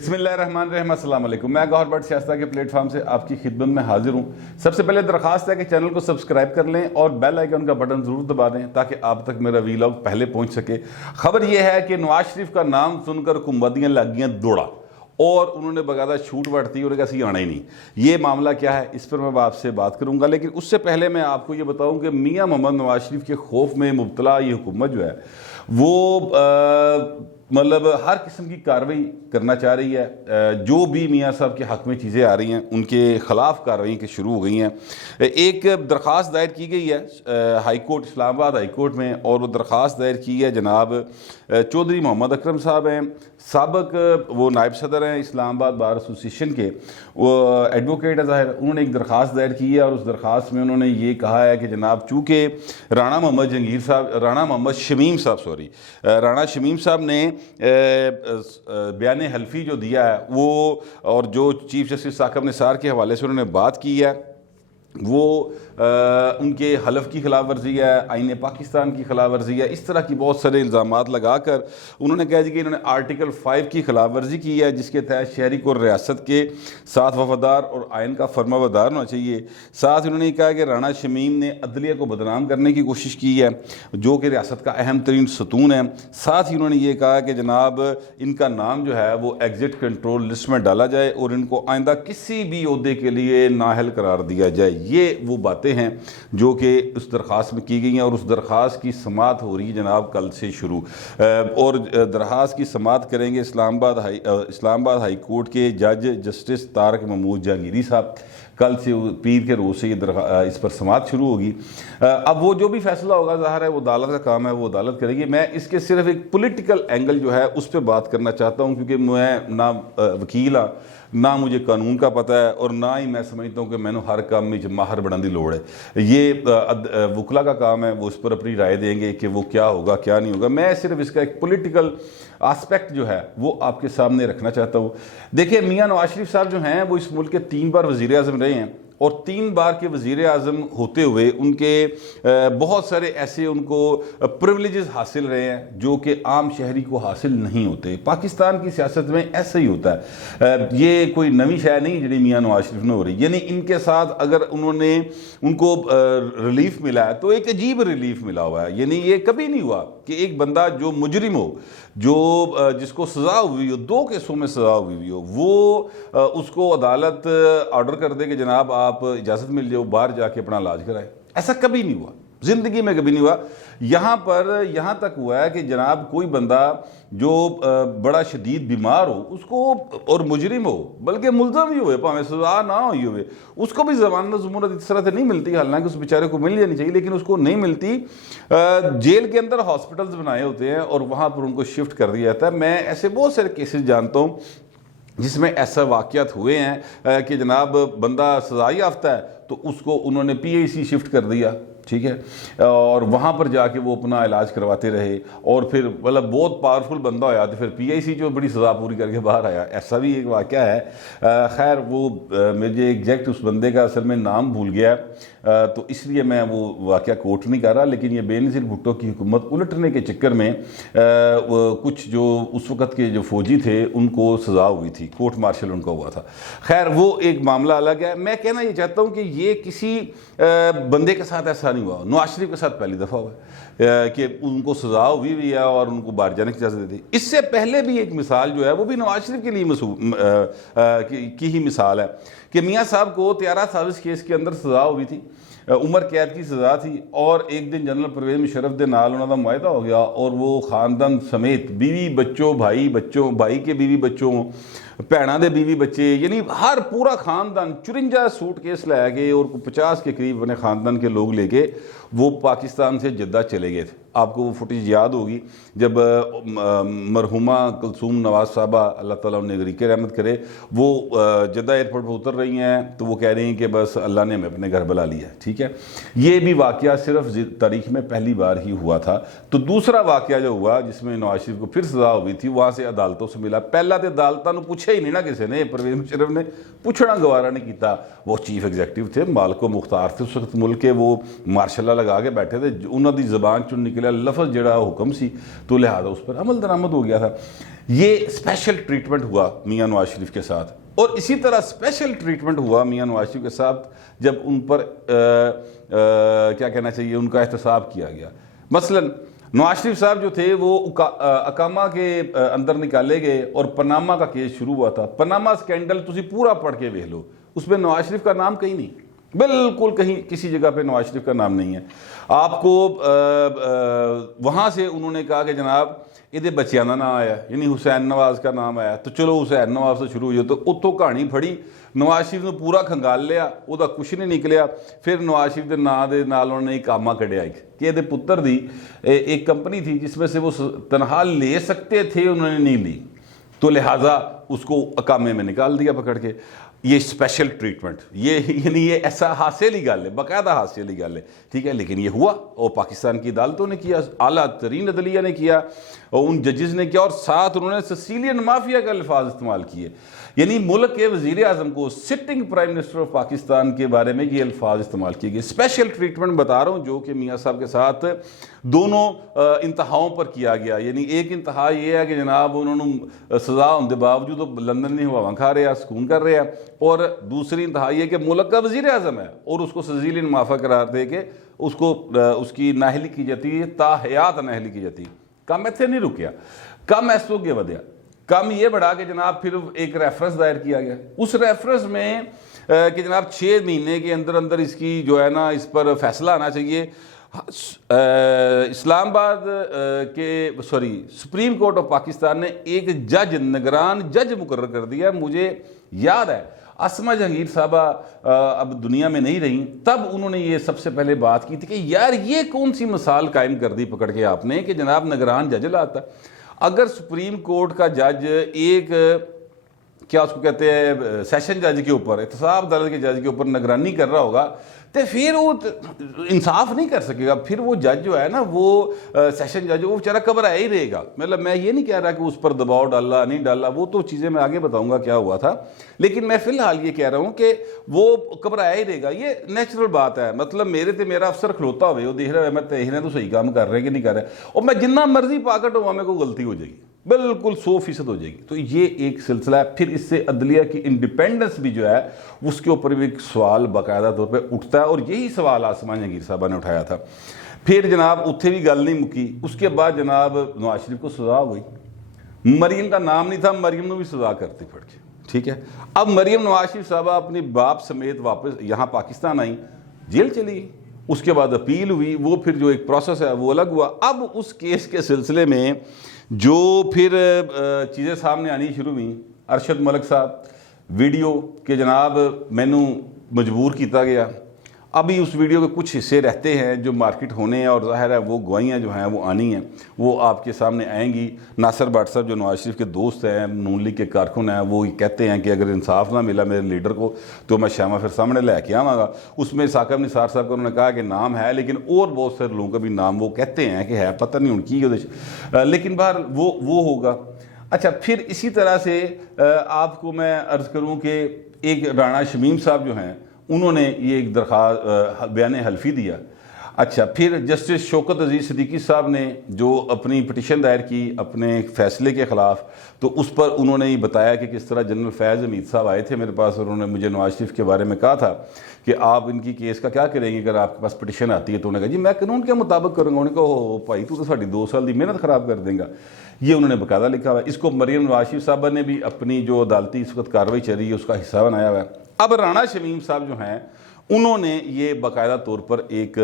بسم اللہ الرحمن الرحیم، السلام علیکم۔ میں گوہر بٹ سیاستہ کے پلیٹ فارم سے آپ کی خدمت میں حاضر ہوں۔ سب سے پہلے درخواست ہے کہ چینل کو سبسکرائب کر لیں اور بیل آئیکن کا بٹن ضرور دبا دیں تاکہ آپ تک میرا ویلاگ پہلے پہنچ سکے۔ خبر یہ ہے کہ نواز شریف کا نام سن کر حکومتیاں لگ گئیں دوڑا اور انہوں نے بغاضا چھوٹ بڑھتی اور کیسی آنا ہی نہیں۔ یہ معاملہ کیا ہے اس پر میں آپ سے بات کروں گا، لیکن اس سے پہلے میں آپ کو یہ بتاؤں کہ میاں محمد نواز شریف کے خوف میں مبتلا یہ حکومت جو ہے وہ مطلب ہر قسم کی کارروائی کرنا چاہ رہی ہے۔ جو بھی میاں صاحب کے حق میں چیزیں آ رہی ہیں ان کے خلاف کارروائی کے شروع ہو گئی ہیں۔ ایک درخواست دائر کی گئی ہے ہائی کورٹ، اسلام آباد ہائی کورٹ میں، اور وہ درخواست دائر کی ہے جناب چودھری محمد اکرم صاحب ہیں، سابق وہ نائب صدر ہیں اسلام آباد بار ایسوسیشن کے، وہ ایڈوکیٹ ہے ظاہر، انہوں نے ایک درخواست دائر کی ہے اور اس درخواست میں انہوں نے یہ کہا ہے کہ جناب چونکہ رانا محمد شمیم صاحب نے بیان حلفی جو دیا ہے وہ، اور جو چیف جسٹس ثاقب نثار کے حوالے سے انہوں نے بات کی ہے وہ ان کے حلف کی خلاف ورزی ہے، آئین پاکستان کی خلاف ورزی ہے، اس طرح کی بہت سارے الزامات لگا کر انہوں نے کہا کہ انہوں نے آرٹیکل 5 کی خلاف ورزی کی ہے، جس کے تحت شہری کو ریاست کے ساتھ وفادار اور آئین کا فرما بردار ہونا چاہیے۔ ساتھ انہوں نے کہا کہ رانا شمیم نے عدلیہ کو بدنام کرنے کی کوشش کی ہے جو کہ ریاست کا اہم ترین ستون ہے۔ ساتھ ہی انہوں نے یہ کہا کہ جناب ان کا نام جو ہے وہ ایگزٹ کنٹرول لسٹ میں ڈالا جائے اور ان کو آئندہ کسی بھی عہدے کے لیے نااہل قرار دیا جائے۔ یہ وہ باتیں ہیں جو کہ اس درخواست میں کی گئی ہیں اور اس درخواست کی سماعت ہو رہی ہے جناب کل سے شروع، اور درخواست کی سماعت کریں گے اسلام آباد ہائی کورٹ کے جج جسٹس طارق محمود جہانگیری صاحب۔ کل سے پیر کے روز سے یہ اس پر سماعت شروع ہوگی۔ اب وہ جو بھی فیصلہ ہوگا ظاہر ہے وہ عدالت کا کام ہے، وہ عدالت کرے گی۔ میں اس کے صرف ایک پولیٹیکل اینگل جو ہے اس پہ بات کرنا چاہتا ہوں، کیونکہ میں نہ وکیل ہاں، نہ مجھے قانون کا پتہ ہے، اور نہ ہی میں سمجھتا ہوں کہ میں نے ہر کام میں ماہر بننے دی لوڑ ہے۔ یہ وکلا کا کام ہے، وہ اس پر اپنی رائے دیں گے کہ وہ کیا ہوگا کیا نہیں ہوگا۔ میں صرف اس کا ایک پولیٹیکل آسپیکٹ جو ہے وہ آپ کے سامنے رکھنا چاہتا ہوں۔ دیکھیں، میاں نواز شریف صاحب جو ہیں وہ اس ملک کے 3 بار وزیر اعظم رہے ہیں، اور 3 بار کے وزیر اعظم ہوتے ہوئے ان کے بہت سارے ایسے ان کو پریولیجز حاصل رہے ہیں جو کہ عام شہری کو حاصل نہیں ہوتے۔ پاکستان کی سیاست میں ایسا ہی ہوتا ہے، یہ کوئی نئی شے نہیں جڑی میاں نواز شریف نے ہو رہی، یعنی ان کے ساتھ اگر ان کو ریلیف ملا ہے تو ایک عجیب ریلیف ملا ہوا ہے۔ یعنی یہ کبھی نہیں ہوا کہ ایک بندہ جو مجرم ہو، جس کو سزا ہوئی ہو، 2 کیسوں میں سزا ہوئی ہو، وہ اس کو عدالت آرڈر کر دے کہ جناب آپ اجازت مل جاؤ باہر جا کے اپنا علاج کرائے۔ ایسا کبھی نہیں ہوا، زندگی میں کبھی نہیں ہوا۔ یہاں تک ہوا ہے کہ جناب کوئی بندہ جو بڑا شدید بیمار ہو اس کو، اور مجرم ہو بلکہ ملزم ہی ہوئے، پاویں سزا نہ ہوئی ہوئے، اس کو بھی ضمانت ضمانت اس طرح سے نہیں ملتی، حالانکہ اس بیچارے کو مل جانی چاہیے لیکن اس کو نہیں ملتی۔ جیل کے اندر ہاسپٹلز بنائے ہوتے ہیں اور وہاں پر ان کو شفٹ کر دیا جاتا ہے۔ میں ایسے بہت سارے کیسز جانتا ہوں جس میں ایسا واقعات ہوئے ہیں کہ جناب بندہ سزا یافتہ ہے تو اس کو انہوں نے PIC شفٹ کر دیا، ٹھیک ہے، اور وہاں پر جا کے وہ اپنا علاج کرواتے رہے، اور پھر مطلب بہت پاورفل بندہ ہویا تو پھر PIC جو بڑی سزا پوری کر کے باہر آیا۔ ایسا بھی ایک واقعہ ہے، خیر وہ مجھے ایگزیکٹ اس بندے کا اصل میں نام بھول گیا تو اس لیے میں وہ واقعہ کوٹ نہیں کر رہا، لیکن یہ بے نظیر بھٹو کی حکومت الٹنے کے چکر میں کچھ جو اس وقت کے جو فوجی تھے ان کو سزا ہوئی تھی، کورٹ مارشل ان کا ہوا تھا۔ خیر وہ ایک معاملہ الگ ہے۔ میں کہنا یہ چاہتا ہوں کہ یہ کسی بندے کے ساتھ ایسا نہیں ہوا، نواز شریف کے ساتھ پہلی دفعہ ہوا کہ ان کو سزا ہوئی ہے اور ان کو باہر جانے کی اجازت دی۔ اس سے پہلے بھی ایک مثال جو ہے وہ بھی نواز شریف کے لیے کی ہی مثال ہے کہ میاں صاحب کو طیارہ سازش کیس کے اندر سزا ہوئی تھی، عمر قید کی سزا تھی، اور ایک دن جنرل پرویز مشرف دے نال انہوں کا معاہدہ ہو گیا اور وہ خاندان سمیت بیوی بچوں بھائی کے بیوی بچوں، بھیناں دے بیوی بچے، یعنی ہر پورا خاندان 54 سوٹ کیس لے گئے اور 50 کے قریب اپنے خاندان کے لوگ لے کے وہ پاکستان سے جدہ چلے گئے تھے۔ آپ کو وہ فوٹیج یاد ہوگی جب مرحومہ کلثوم نواز صاحبہ اللہ تعالیٰ انہیں غریق رحمت کرے، وہ جدہ ایئرپورٹ پر اتر رہی ہیں تو وہ کہہ رہی ہیں کہ بس اللہ نے ہمیں اپنے گھر بلا لیا ہے، ٹھیک ہے۔ ٹھیک ہے، یہ بھی واقعہ صرف تاریخ میں پہلی بار ہی ہوا تھا۔ تو دوسرا واقعہ جو ہوا جس میں نواز شریف کو پھر سزا ہوئی تھی، وہاں سے عدالتوں سے ملا، پہلا تو عدالتوں نے پوچھا ہی نہیں نا کسی نے، پرویز مشرف نے پوچھنا گوارا نہیں کیتا، وہ چیف ایگزیکٹو تھے، مالک و مختار تھے اس وقت ملک کے، وہ مارشل اللہ لگا کے بیٹھے تھے، انہوں دی زبان چن نکلا لفظ جڑا حکم سی، تو لہذا اس پر عمل درآمد ہو گیا تھا۔ یہ اسپیشل ٹریٹمنٹ ہوا میاں نواز شریف کے ساتھ، اور اسی طرح اسپیشل ٹریٹمنٹ ہوا میاں نواز شریف کے ساتھ جب ان پر کیا کہنا چاہیے، ان کا احتساب کیا گیا۔ مثلا نواز شریف صاحب جو تھے وہ اقامہ کے اندر نکالے گئے اور پاناما کا کیس شروع ہوا تھا۔ پاناما سکینڈل تسی پورا پڑھ کے ویکھ لو، اس میں نواز شریف کا نام کہیں نہیں، بالکل کہیں کسی جگہ پہ نواز شریف کا نام نہیں ہے۔ آپ کو وہاں سے انہوں نے کہا کہ جناب یہ بچیاں کا نام آیا، یعنی حسین نواز کا نام آیا، تو چلو حسین نواز سے شروع ہوئی، تو اتوں کہانی پڑھی، نواز شریف نے پورا کھنگال لیا، وہ کچھ نہیں نکلیا۔ پھر نواز شریف کے نام دے نال انہوں نے ایک کامہ کڈیا کہ یہ پتر دی ایک کمپنی تھی جس میں سے وہ تنخواہ لے سکتے تھے، انہوں نے نہیں لی، تو لہٰذا اس کو اقامے میں نکال دیا پکڑ کے۔ یہ اسپیشل ٹریٹمنٹ، یعنی یہ ایسا حادثے لی گل ہے، باقاعدہ حادثے لی گل ہے، ٹھیک ہے، لیکن یہ ہوا، اور پاکستان کی عدالتوں نے کیا، اعلیٰ ترین عدلیہ نے کیا، اور ان ججز نے کیا، اور ساتھ انہوں نے سسیلین مافیا کا الفاظ استعمال کیے، یعنی ملک کے وزیر اعظم کو، sitting prime minister of Pakistan کے بارے میں یہ الفاظ استعمال کیے گئے۔ اسپیشل ٹریٹمنٹ بتا رہا ہوں جو کہ میاں صاحب کے ساتھ دونوں انتہاؤں پر کیا گیا، یعنی ایک انتہا یہ ہے کہ جناب انہوں نے سزا ہونے کے باوجود لندن میں ہوا کھا رہے ہیں، سکون کر رہے ہیں، اور دوسری انتہا یہ کہ ملک کا وزیر اعظم ہے اور اس کو سزیل معافی قرار دے کے اس کو اس کی نااہلی کی جاتی ہے، تا حیات نااہلی کی جاتی ہے۔ کم ایتھے نہیں رکیا، کم ایسو کے ودیا، کم یہ بڑھا کہ جناب پھر ایک ریفرنس دائر کیا گیا، اس ریفرنس میں کہ جناب 6 مہینے کے اندر اندر اس کی جو ہے نا اس پر فیصلہ آنا چاہیے۔ اسلام آباد کے سپریم کورٹ آف پاکستان نے ایک جج، نگران جج مقرر کر دیا۔ مجھے یاد ہے اسما جہانگیر صاحبہ اب دنیا میں نہیں رہیں، تب انہوں نے یہ سب سے پہلے بات کی تھی کہ یار یہ کون سی مثال قائم کر دی پکڑ کے آپ نے کہ جناب نگران جج لاتا۔ اگر سپریم کورٹ کا جج ایک کیا اس کو کہتے ہیں سیشن جج کے اوپر، احتساب عدالت کے جج کے اوپر نگرانی کر رہا ہوگا تو پھر وہ انصاف نہیں کر سکے گا، پھر وہ جج جو ہے نا وہ سیشن جج وہ بیچارہ گھبرایا ہی رہے گا۔ مطلب میں یہ نہیں کہہ رہا کہ اس پر دباؤ ڈالا نہیں ڈالا، وہ تو چیزیں میں آگے بتاؤں گا کیا ہوا تھا، لیکن میں فی الحال یہ کہہ رہا ہوں کہ وہ گھبرایا ہی رہے گا، یہ نیچرل بات ہے۔ مطلب میرے تے میرا افسر کھلوتا ہوئے وہ دیکھ رہا ہے میں دیکھنا تو صحیح کام کر رہے کہ نہیں کر رہے، اور میں جنہ مرضی پاکٹ ہوا میں کوئی غلطی ہو جائے گی، بالکل 100% ہو جائے گی۔ تو یہ ایک سلسلہ ہے۔ پھر اس سے عدلیہ کی انڈیپینڈنس بھی جو ہے اس کے اوپر بھی ایک سوال باقاعدہ طور پہ اٹھتا ہے، اور یہی سوال آسما جہانگیر صاحبہ نے اٹھایا تھا۔ پھر جناب اتھے بھی گل نہیں مکی، اس کے بعد جناب نواز شریف کو سزا ہو گئی، مریم کا نام نہیں تھا، مریم نے بھی سزا کرتی پھڑ کے، ٹھیک ہے۔ اب مریم نواز شریف صاحبہ اپنی باپ سمیت واپس یہاں پاکستان آئیں، جیل چلی گئی، اس کے بعد اپیل ہوئی، وہ پھر جو ایک پروسیس ہے وہ الگ ہوا۔ اب اس کیس کے سلسلے میں جو پھر چیزیں سامنے آنی شروع ہوئیں، ارشد ملک صاحب ویڈیو کہ جناب مینوں مجبور کیتا گیا، ابھی اس ویڈیو کے کچھ حصے رہتے ہیں جو مارکیٹ ہونے ہیں، اور ظاہر ہے وہ گواہیاں جو ہیں وہ آنی ہیں، وہ آپ کے سامنے آئیں گی۔ ناصر بٹ صاحب جو نواز شریف کے دوست ہیں، نون لیگ کے کارکن ہیں، وہ کہتے ہیں کہ اگر انصاف نہ ملا میرے لیڈر کو تو میں شامہ پھر سامنے لے کے آواں گا۔ اس میں ثاقب نثار صاحب کو انہوں نے کہا کہ نام ہے، لیکن اور بہت سے لوگوں کا بھی نام وہ کہتے ہیں کہ ہے، پتہ نہیں ان کی، لیکن بہر وہ ہوگا۔ اچھا، پھر اسی طرح سے آپ کو میں عرض کروں کہ ایک رانا شمیم صاحب جو ہیں انہوں نے یہ ایک درخواست بیان حلفی دیا۔ اچھا، پھر جسٹس شوکت عزیز صدیقی صاحب نے جو اپنی پٹیشن دائر کی اپنے فیصلے کے خلاف، تو اس پر انہوں نے یہ بتایا کہ کس طرح جنرل فیض حمید صاحب آئے تھے میرے پاس، اور انہوں نے مجھے نواز شریف کے بارے میں کہا تھا کہ آپ ان کی کیس کا کیا کریں گے اگر آپ کے پاس پٹیشن آتی ہے، تو انہوں نے کہا جی میں قانون کے مطابق کروں گا۔ انہوں نے کہا بھائی تو ساڑی 2 سال دی محنت خراب کر دیں گا، یہ انہوں نے باقاعدہ لکھا ہوا ہے۔ اس کو مریم نواز شریف صاحبہ نے بھی اپنی جو عدالتی اس وقت کارروائی چل رہی ہے اس کا حصہ بنایا ہوا ہے۔ اب رانا شمیم صاحب جو ہیں انہوں نے یہ باقاعدہ طور پر ایک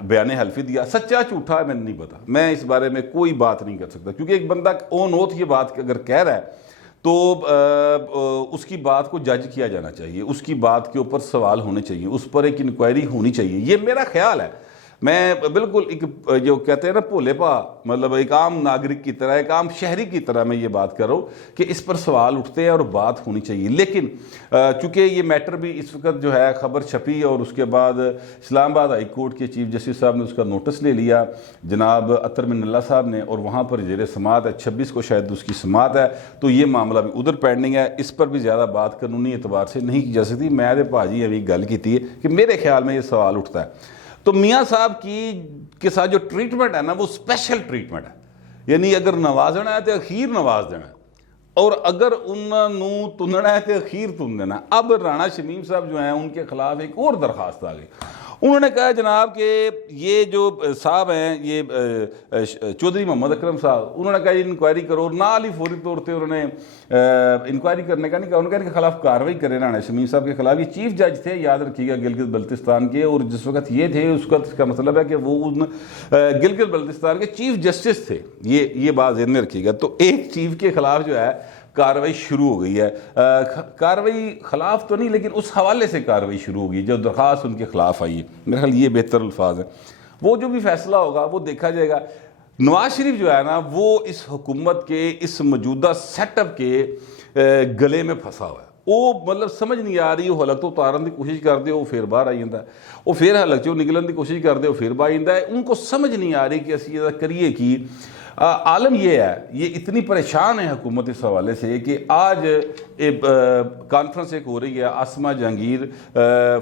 بیان حلفی دیا۔ سچا جھوٹا میں نہیں پتا، میں اس بارے میں کوئی بات نہیں کر سکتا، کیونکہ ایک بندہ اون اوتھ یہ بات اگر کہہ رہا ہے تو اس کی بات کو جج کیا جانا چاہیے، اس کی بات کے اوپر سوال ہونے چاہیے، اس پر ایک انکوائری ہونی چاہیے، یہ میرا خیال ہے۔ میں بالکل ایک جو کہتے ہیں نا بھولے پا، مطلب ایک عام ناگرک کی طرح، ایک عام شہری کی طرح میں یہ بات کر رہا ہوں کہ اس پر سوال اٹھتے ہیں اور بات ہونی چاہیے. لیکن چونکہ یہ میٹر بھی اس وقت جو ہے خبر چھپی اور اس کے بعد اسلام آباد ہائی کورٹ کے چیف جسٹس صاحب نے اس کا نوٹس لے لیا جناب اطہر من اللہ صاحب نے، اور وہاں پر زیر سماعت ہے 26 کو شاید اس کی سماعت ہے، تو یہ معاملہ بھی ادھر پینڈنگ ہے. اس پر بھی زیادہ بات قانونی اعتبار سے نہیں کی جا سکتی. میں نے بھاجی ابھی گل کی تھی کہ میرے خیال میں یہ سوال اٹھتا ہے. تو میاں صاحب کے ساتھ جو ٹریٹمنٹ ہے نا وہ اسپیشل ٹریٹمنٹ ہے، یعنی اگر نوازنا ہے تو اخیر نواز دینا ہے، اور اگر انہوں تننا ہے تو اخیر تن دینا. اب رانا شمیم صاحب جو ہیں ان کے خلاف ایک اور درخواست آ گئی. انہوں نے کہا جناب کہ یہ جو صاحب ہیں یہ چودھری محمد اکرم صاحب، انہوں نے کہا یہ انکوائری کرو، نال ہی فوری طور پہ انہوں نے انکوائری کرنے کا نہیں کہا، انہوں نے کہا ان کے خلاف کارروائی کرے رانا شمیم صاحب کے خلاف. یہ چیف جج تھے یاد رکھیے گا گلگت بلتستان کے، اور جس وقت یہ تھے اس وقت کا مطلب ہے کہ وہ ان گلگت بلتستان کے چیف جسٹس تھے. یہ بات ذہن میں رکھیے گا. تو ایک چیف کے خلاف جو ہے کارروائی شروع ہو گئی ہے. کارروائی خلاف تو نہیں لیکن اس حوالے سے کارروائی شروع ہو گئی جو درخواست ان کے خلاف آئی ہے. میرے خیال یہ بہتر الفاظ ہیں. وہ جو بھی فیصلہ ہوگا وہ دیکھا جائے گا. نواز شریف جو ہے نا وہ اس حکومت کے اس موجودہ سیٹ اپ کے گلے میں پھنسا ہوا ہے. وہ مطلب سمجھ نہیں آ رہی، وہ حلق تو اتارن کی کوشش کرتے وہ پھر باہر آئی جاتا ہے، وہ پھر حلق چوں نکلن کی کوشش کرتے وہ پھر باہر آتا ہے. ان کو سمجھ نہیں آ رہی کہ اسی کریے کی. عالم یہ ہے، یہ اتنی پریشان ہے حکومت اس حوالے سے کہ آج کانفرنس ایک ہو رہی ہے، آسما جہانگیر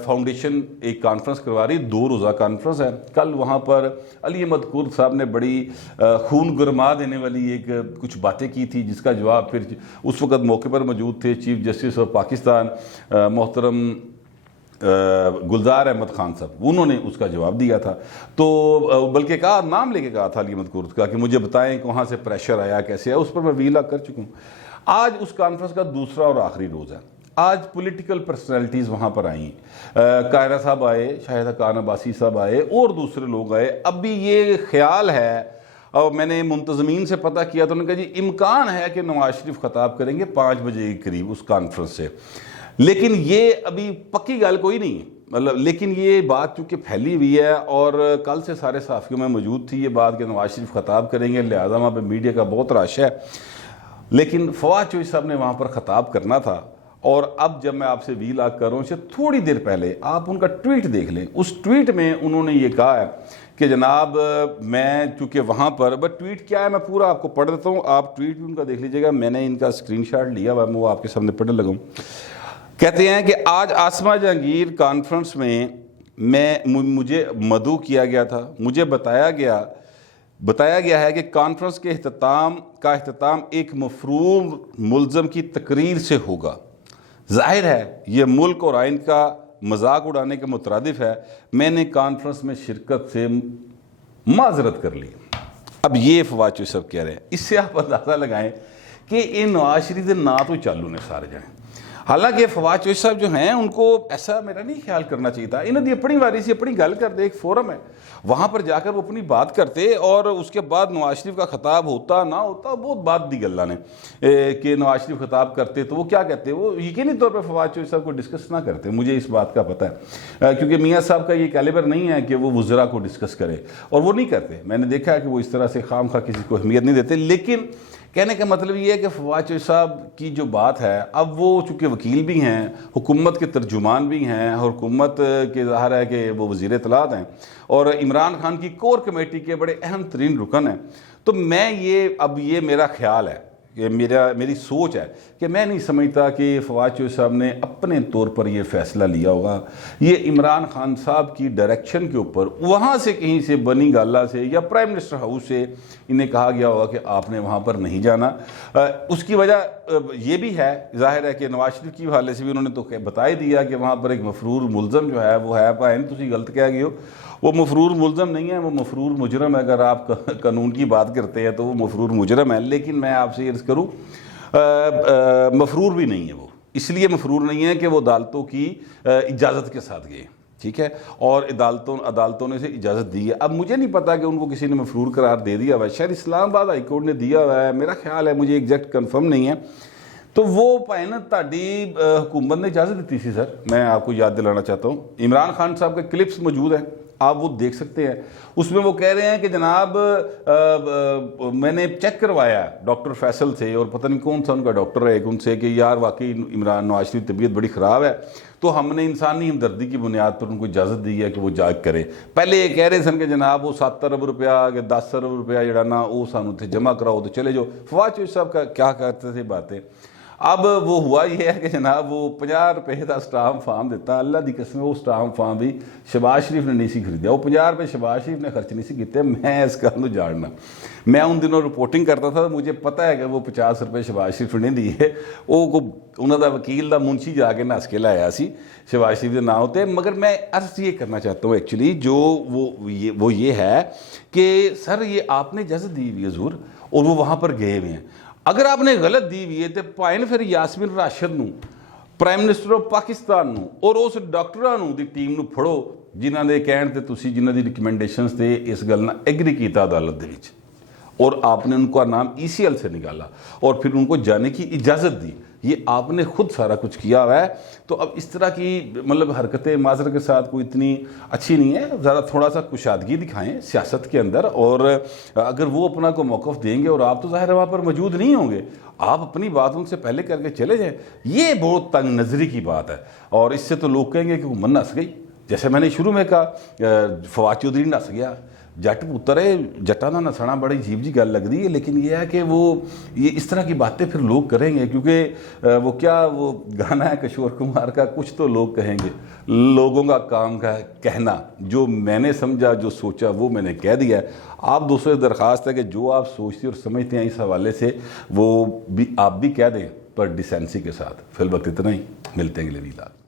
فاؤنڈیشن ایک کانفرنس کروا رہی، 2 روزہ کانفرنس ہے. کل وہاں پر علی احمد کرد صاحب نے بڑی خون گرما دینے والی ایک کچھ باتیں کی تھی، جس کا جواب پھر اس وقت موقع پر موجود تھے چیف جسٹس آف پاکستان محترم گلزار احمد خان صاحب، انہوں نے اس کا جواب دیا تھا. تو بلکہ کہا، نام لے کے کہا تھا علی احمد کرد کا کہ مجھے بتائیں کہ وہاں سے پریشر آیا کیسے آیا. اس پر میں ویلا کر چکا ہوں. آج اس کانفرنس کا دوسرا اور آخری روز ہے. آج پولیٹیکل پرسنالٹیز وہاں پر آئیں، قاہرہ صاحب آئے، شاہد حقان عباسی صاحب آئے اور دوسرے لوگ آئے. اب بھی یہ خیال ہے اور میں نے منتظمین سے پتہ کیا تو انہوں نے کہا جی امکان ہے کہ نواز شریف خطاب کریں گے 5 بجے کے قریب اس کانفرنس سے، لیکن یہ ابھی پکی گل کوئی نہیں ہے. مطلب لیکن یہ بات چونکہ پھیلی ہوئی ہے اور کل سے سارے صحافیوں میں موجود تھی یہ بات کہ نواز شریف خطاب کریں گے، لہذا وہاں پہ میڈیا کا بہت رش ہے. لیکن فواد چوہدری صاحب نے وہاں پر خطاب کرنا تھا. اور اب جب میں آپ سے وی لاگ کر رہا ہوں اسے تھوڑی دیر پہلے آپ ان کا ٹویٹ دیکھ لیں. اس ٹویٹ میں انہوں نے یہ کہا ہے کہ جناب میں چونکہ وہاں پر ٹویٹ کیا ہے میں پورا آپ کو پڑھ دیتا ہوں، آپ ٹویٹ بھی ان کا دیکھ لیجئے گا. میں نے ان کا اسکرین شاٹ لیا ہوا ہے، میں وہ آپ کے سامنے پڑھنے لگا ہوں. کہتے ہیں کہ آج آسما جہانگیر کانفرنس میں مجھے مدعو کیا گیا تھا. مجھے بتایا گیا ہے کہ کانفرنس کے اختتام ایک مفروض ملزم کی تقریر سے ہوگا. ظاہر ہے یہ ملک اور آئین کا مذاق اڑانے کے مترادف ہے. میں نے کانفرنس میں شرکت سے معذرت کر لی. اب یہ فواد چوہدری صاحب کہہ رہے ہیں. اس سے آپ اندازہ لگائیں کہ یہ نواز شریف دے نا تو چالو نے سارے جانے. حالانکہ فواد چوہدری صاحب جو ہیں ان کو ایسا میرا نہیں خیال کرنا چاہیے تھا. انہوں نے اپنی واری سے اپنی گل کرتے، ایک فورم ہے وہاں پر جا کر وہ اپنی بات کرتے اور اس کے بعد نواز شریف کا خطاب ہوتا نہ ہوتا بہت بات دی گلا نے کہ نواز شریف خطاب کرتے تو وہ کیا کہتے، وہ یقینی طور پہ فواد چوہدری صاحب کو ڈسکس نہ کرتے. مجھے اس بات کا پتہ ہے کیونکہ میاں صاحب کا یہ کیلیبر نہیں ہے کہ وہ وزراء کو ڈسکس کرے، اور وہ نہیں کرتے. میں نے دیکھا ہے کہ وہ اس طرح سے خام خواہ کسی کو اہمیت نہیں دیتے. لیکن کہنے کا مطلب یہ ہے کہ فواد چوہدری صاحب کی جو بات ہے، اب وہ چونکہ وکیل بھی ہیں، حکومت کے ترجمان بھی ہیں، اور حکومت کے ظاہر ہے کہ وہ وزیر اطلاعات ہیں اور عمران خان کی کور کمیٹی کے بڑے اہم ترین رکن ہیں. تو میں یہ میرا خیال ہے کہ میری سوچ ہے کہ میں نہیں سمجھتا کہ فواد چوہدری صاحب نے اپنے طور پر یہ فیصلہ لیا ہوگا. یہ عمران خان صاحب کی ڈائریکشن کے اوپر وہاں سے کہیں سے بنی گالا سے یا پرائم منسٹر ہاؤس سے انہیں کہا گیا ہوگا کہ آپ نے وہاں پر نہیں جانا. اس کی وجہ یہ بھی ہے، ظاہر ہے کہ نواز شریف کی حوالے سے بھی انہوں نے تو بتا ہی دیا کہ وہاں پر ایک مفرور ملزم جو ہے وہ ہے. پائیں تسی غلط کہہ گئے ہو، وہ مفرور ملزم نہیں ہے، وہ مفرور مجرم ہے. اگر آپ قانون کی بات کرتے ہیں تو وہ مفرور مجرم ہے. لیکن میں آپ سے عرض کروں مفرور بھی نہیں ہے. وہ اس لیے مفرور نہیں ہے کہ وہ عدالتوں کی اجازت کے ساتھ گئے، ٹھیک ہے، اور عدالتوں نے اسے اجازت دی ہے. اب مجھے نہیں پتا کہ ان کو کسی نے مفرور قرار دے دیا ہوا ہے، شاید اسلام آباد ہائی کورٹ نے دیا ہوا ہے، میرا خیال ہے، مجھے ایگزیکٹ کنفرم نہیں ہے. تو وہ پائنا تہاڈی حکومت نے اجازت دیتی سی. سر میں آپ کو یاد دلانا چاہتا ہوں، عمران خان صاحب کے کلپس موجود ہیں. آپ وہ دیکھ سکتے ہیں. اس میں وہ کہہ رہے ہیں کہ جناب میں نے چیک کروایا ڈاکٹر فیصل سے اور پتہ نہیں کون سا ان کا ڈاکٹر ہے ان سے کہ یار واقعی عمران نواز شریف طبیعت بڑی خراب ہے, تو ہم نے انسانی ہمدردی کی بنیاد پر ان کو اجازت دی ہے کہ وہ جا کرے. پہلے یہ کہہ رہے سن کہ جناب وہ 7 ارب روپیہ کہ 10 ارب روپیہ جڑا نا وہ سانو تھے جمع کراؤ تو چلے جاؤ. فواد چوہدری صاحب کا کیا کرتے تھے باتیں. اب وہ ہوا یہ ہے کہ جناب وہ 50 روپے کا سٹامپ فارم دیتا, اللہ دی قسم وہ سٹامپ فارم بھی شہباز شریف نے نہیں سی خریدیا, وہ 50 روپے شہباز شریف نے خرچ نہیں سی کیتے. میں اس گل نوں جاننا, میں ان دنوں رپورٹنگ کرتا تھا, مجھے پتہ ہے کہ وہ 50 روپے شہباز شریف نے دیے. وہ انہوں دا وکیل دا منشی جا کے نس کے لایا سی شہباز شریف کے نام ہوتے. مگر میں عرض یہ کرنا چاہتا ہوں ایکچولی جو وہ یہ ہے کہ سر یہ آپ نے اجازت دی ہوئی ہے حضور اور وہ وہاں پر گئے ہوئے ہیں. اگر آپ نے غلط دی ہوئی ہے تو پائن پھر یاسمین راشد نو پرائم منسٹر آف پاکستان نو اور اس ڈاکٹراں نو دی ٹیم نو پھڑو جنہاں دے کہن تے تسی جنہاں دی ریکمنڈیشنز تے اس گل نہ ایگری کیتا عدالت دے وچ, اور آپ نے ان کا نام ECL سے نکالا اور پھر ان کو جانے کی اجازت دی. یہ آپ نے خود سارا کچھ کیا ہوا ہے. تو اب اس طرح کی مطلب حرکتیں معذرت کے ساتھ کوئی اتنی اچھی نہیں ہے. ذرا تھوڑا سا کشادگی دکھائیں سیاست کے اندر, اور اگر وہ اپنا کو موقف دیں گے اور آپ تو ظاہر وہاں پر موجود نہیں ہوں گے, آپ اپنی بات ان سے پہلے کر کے چلے جائیں. یہ بہت تنگ نظری کی بات ہے, اور اس سے تو لوگ کہیں گے کہ وہ من نس گئی. جیسے میں نے شروع میں کہا فواد چودھری نس گیا, جٹ پتر ہے, جٹاں دا نسنا بڑی عجیب جی گل لگتی ہے. لیکن یہ ہے کہ وہ یہ اس طرح کی باتیں پھر لوگ کریں گے, کیونکہ وہ کیا وہ گانا ہے کشور کمار کا, کچھ تو لوگ کہیں گے. لوگوں کا کام کا کہنا, جو میں نے سمجھا جو سوچا وہ میں نے کہہ دیا ہے. آپ دوسرے درخواست ہے کہ جو آپ سوچتے اور سمجھتے ہیں اس حوالے سے وہ بھی آپ بھی کہہ دیں, پر ڈیسینسی کے ساتھ. فی الوقت اتنا ہی, ملتے ہیں اگلے ویلاگ.